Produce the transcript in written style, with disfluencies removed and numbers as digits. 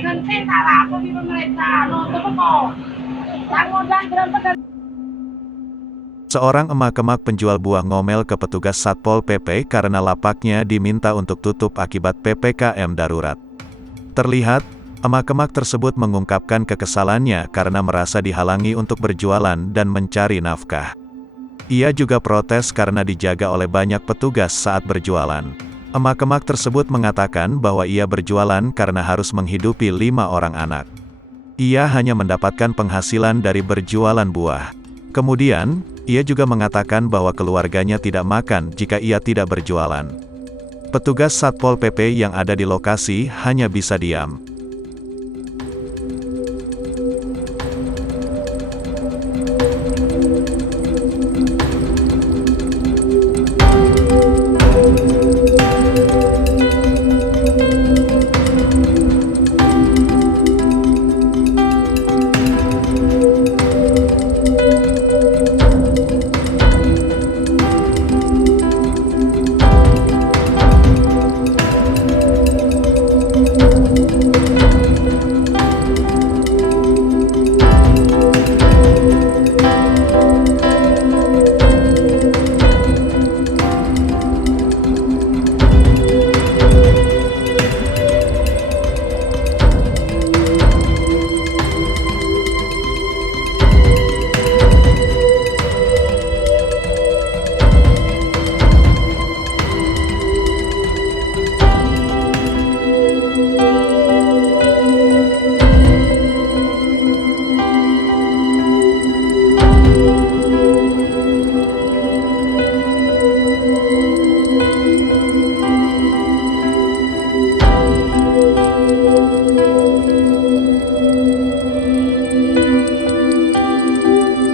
Ganti cara aku di pemerintah, no, tepuk. Tangan dan berantakan. Seorang emak-emak penjual buah ngomel ke petugas Satpol PP karena lapaknya diminta untuk tutup akibat PPKM darurat. Terlihat, emak-emak tersebut mengungkapkan kekesalannya karena merasa dihalangi untuk berjualan dan mencari nafkah. Ia juga protes karena dijaga oleh banyak petugas saat berjualan. Emak-emak tersebut mengatakan bahwa ia berjualan karena harus menghidupi 5 orang anak. Ia hanya mendapatkan penghasilan dari berjualan buah. Kemudian, ia juga mengatakan bahwa keluarganya tidak makan jika ia tidak berjualan. Petugas Satpol PP yang ada di lokasi hanya bisa diam.